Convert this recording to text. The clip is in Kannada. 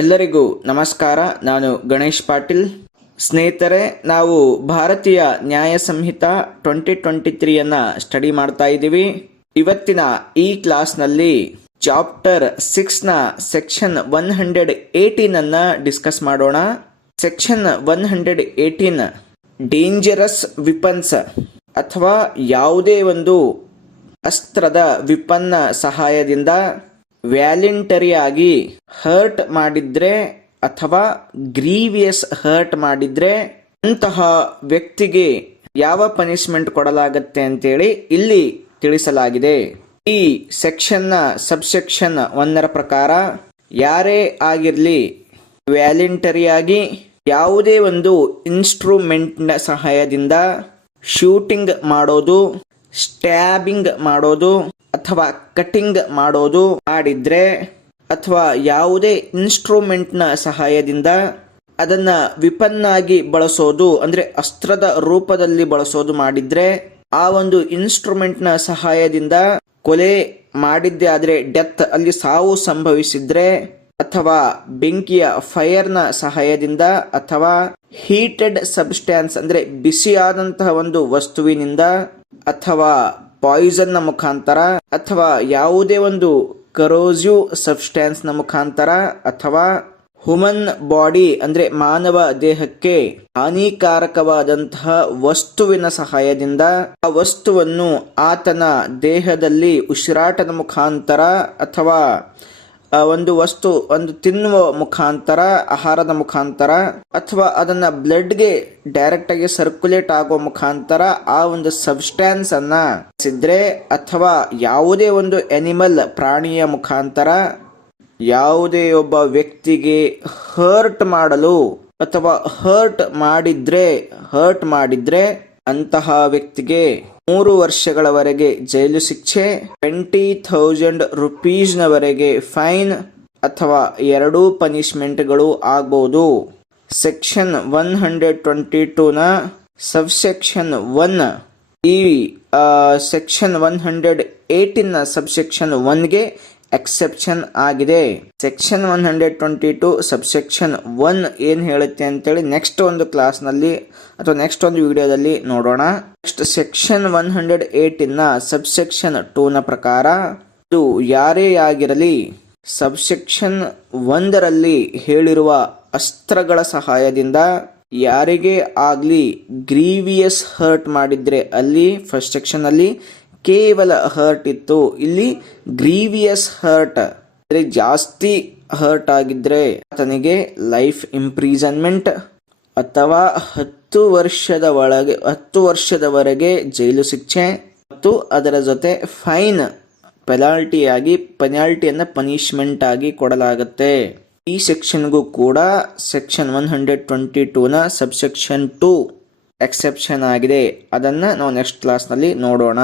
ಎಲ್ಲರಿಗೂ ನಮಸ್ಕಾರ. ನಾನು ಗಣೇಶ್ ಪಾಟೀಲ್. ಸ್ನೇಹಿತರೆ, ನಾವು ಭಾರತೀಯ ನ್ಯಾಯ ಸಂಹಿತಾ 2023 ಸ್ಟಡಿ ಮಾಡ್ತಾ ಇದ್ದೀವಿ. ಇವತ್ತಿನ ಈ ಕ್ಲಾಸ್ನಲ್ಲಿ ಚಾಪ್ಟರ್ 6ನ ಸೆಕ್ಷನ್ 118 ಡಿಸ್ಕಸ್ ಮಾಡೋಣ. ಸೆಕ್ಷನ್ 118 ಡೇಂಜರಸ್ ವಿಪನ್ಸ್ ಅಥವಾ ಯಾವುದೇ ಒಂದು ಅಸ್ತ್ರದ ವಿಪನ್ನ ಸಹಾಯದಿಂದ ವ್ಯಾಲೆಂಟರಿ ಆಗಿ ಹರ್ಟ್ ಮಾಡಿದ್ರೆ ಅಥವಾ ಗ್ರೀವಿಯಸ್ ಹರ್ಟ್ ಮಾಡಿದ್ರೆ ಅಂತಹ ವ್ಯಕ್ತಿಗೆ ಯಾವ ಪನಿಷ್ಮೆಂಟ್ ಕೊಡಲಾಗುತ್ತೆ ಅಂತೇಳಿ ಇಲ್ಲಿ ತಿಳಿಸಲಾಗಿದೆ. ಈ ಸೆಕ್ಷನ್ನ ಸಬ್ಸೆಕ್ಷನ್ 1 ಪ್ರಕಾರ ಯಾರೇ ಆಗಿರಲಿ ವ್ಯಾಲೆಂಟರಿ ಆಗಿ ಯಾವುದೇ ಒಂದು ಇನ್ಸ್ಟ್ರೂಮೆಂಟ್ನ ಸಹಾಯದಿಂದ ಶೂಟಿಂಗ್ ಮಾಡೋದು, ಸ್ಟ್ಯಾಬಿಂಗ್ ಮಾಡೋದು ಅಥವಾ ಕಟಿಂಗ್ ಮಾಡೋದು ಮಾಡಿದ್ರೆ ಅಥವಾ ಯಾವುದೇ ಇನ್ಸ್ಟ್ರೂಮೆಂಟ್ನ ಸಹಾಯದಿಂದ ಅದನ್ನ ವಿಪನ್ನಾಗಿ ಬಳಸೋದು ಅಂದ್ರೆ ಅಸ್ತ್ರದ ರೂಪದಲ್ಲಿ ಬಳಸೋದು ಮಾಡಿದ್ರೆ, ಆ ಒಂದು ಇನ್ಸ್ಟ್ರೂಮೆಂಟ್ನ ಸಹಾಯದಿಂದ ಕೊಲೆ ಮಾಡಿದ್ದೆ ಆದ್ರೆ ಡೆತ್ ಅಲ್ಲಿ ಸಾವು ಸಂಭವಿಸಿದ್ರೆ, ಅಥವಾ ಬೆಂಕಿಯ ಫೈರ್ನ ಸಹಾಯದಿಂದ ಅಥವಾ ಹೀಟೆಡ್ ಸಬ್ಸ್ಟ್ಯಾನ್ಸ್ ಅಂದ್ರೆ ಬಿಸಿಯಾದಂತಹ ಒಂದು ವಸ್ತುವಿನಿಂದ ಅಥವಾ ಪಾಯ್ಸನ್ ನ ಮುಖಾಂತರ ಅಥವಾ ಯಾವುದೇ ಒಂದು ಕರೋಸಿವ್ ಸಬ್ಸ್ಟ್ಯಾನ್ಸ್ ನ ಮುಖಾಂತರ ಅಥವಾ ಹ್ಯೂಮನ್ ಬಾಡಿ ಅಂದ್ರೆ ಮಾನವ ದೇಹಕ್ಕೆ ಹಾನಿಕಾರಕವಾದಂತಹ ವಸ್ತುವಿನ ಸಹಾಯದಿಂದ ಆ ವಸ್ತುವನ್ನು ಆತನ ದೇಹದಲ್ಲಿ ಉಸಿರಾಟದ ಮುಖಾಂತರ ಅಥವಾ ಒಂದು ತಿನ್ನುವ ಮುಖಾಂತರ, ಆಹಾರದ ಮುಖಾಂತರ ಅಥವಾ ಅದನ್ನ ಬ್ಲಡ್ಗೆ ಡೈರೆಕ್ಟ್ ಆಗಿ ಸರ್ಕ್ಯುಲೇಟ್ ಆಗುವ ಮುಖಾಂತರ ಆ ಒಂದು ಸಬ್ಸ್ಟ್ಯಾನ್ಸ್ ಅನ್ನ ಸಿದ್ರೆ ಅಥವಾ ಯಾವುದೇ ಒಂದು ಅನಿಮಲ್ ಪ್ರಾಣಿಯ ಮುಖಾಂತರ ಯಾವುದೇ ಒಬ್ಬ ವ್ಯಕ್ತಿಗೆ ಹರ್ಟ್ ಮಾಡಲು ಅಥವಾ ಹರ್ಟ್ ಮಾಡಿದ್ರೆ ಅಂತಹ ವ್ಯಕ್ತಿಗೆ 3 ವರ್ಷಗಳವರೆಗೆ ಜೈಲು ಶಿಕ್ಷೆ, 20,000 ರೂಪೀಸ್ನವರೆಗೆ ಫೈನ್ ಅಥವಾ 2 ಪನಿಷ್ಮೆಂಟ್ಗಳು ಆಗ್ಬಹುದು. ಸೆಕ್ಷನ್ 122ನ ಸಬ್ಸೆಕ್ಷನ್ 1 ಈ ಸೆಕ್ಷನ್ 118ನ ಸಬ್ಸೆಕ್ಷನ್ 1ಗೆ ಎಕ್ಸೆಪ್ಷನ್ ಆಗಿದೆ. ಸೆಕ್ಷನ್ 122 ಸಬ್ಸೆಕ್ಷನ್ 1 ಏನ್ ಹೇಳುತ್ತೆ ಅಂತೇಳಿ ನೆಕ್ಸ್ಟ್ ಒಂದು ಕ್ಲಾಸ್ನಲ್ಲಿ ಅಥವಾ ನೆಕ್ಸ್ಟ್ ಒಂದು ವಿಡಿಯೋದಲ್ಲಿ ನೋಡೋಣ. ನೆಕ್ಸ್ಟ್ ಸೆಕ್ಷನ್ 118ನ ಸಬ್ಸೆಕ್ಷನ್ 2ನ ಪ್ರಕಾರ ಇದು ಯಾರೇ ಆಗಿರಲಿ ಸಬ್ಸೆಕ್ಷನ್ 1ರಲ್ಲಿ ಹೇಳಿರುವ ಅಸ್ತ್ರಗಳ ಸಹಾಯದಿಂದ ಯಾರಿಗೇ ಆಗ್ಲಿ ಗ್ರೀವಿಯಸ್ ಹರ್ಟ್ ಮಾಡಿದ್ರೆ, ಅಲ್ಲಿ ಫಸ್ಟ್ ಸೆಕ್ಷನ್ ಅಲ್ಲಿ ಕೇವಲ ಹರ್ಟ್ ಇತ್ತು, ಇಲ್ಲಿ ಗ್ರೀವಿಯಸ್ ಹರ್ಟ್ ಅಂದ್ರೆ ಜಾಸ್ತಿ ಹರ್ಟ್ ಆಗಿದ್ರೆ ಆತನಿಗೆ ಲೈಫ್ ಇಂಪ್ರಿಸನ್ಮೆಂಟ್ ಅಥವಾ 10 ವರ್ಷದವರೆಗೆ ಜೈಲು ಶಿಕ್ಷೆ ಮತ್ತು ಅದರ ಜೊತೆ ಫೈನ್ ಪೆನಾಲ್ಟಿಯನ್ನ ಪನಿಷ್ಮೆಂಟ್ ಆಗಿ ಕೊಡಲಾಗುತ್ತೆ. ಈ ಸೆಕ್ಷನ್ಗೂ ಕೂಡ ಸೆಕ್ಷನ್ 122ನ ಸಬ್ಸೆಕ್ಷನ್ 2 ಎಕ್ಸೆಪ್ಷನ್ ಆಗಿದೆ. ಅದನ್ನ ನಾವು ನೆಕ್ಸ್ಟ್ ಕ್ಲಾಸ್ನಲ್ಲಿ ನೋಡೋಣ.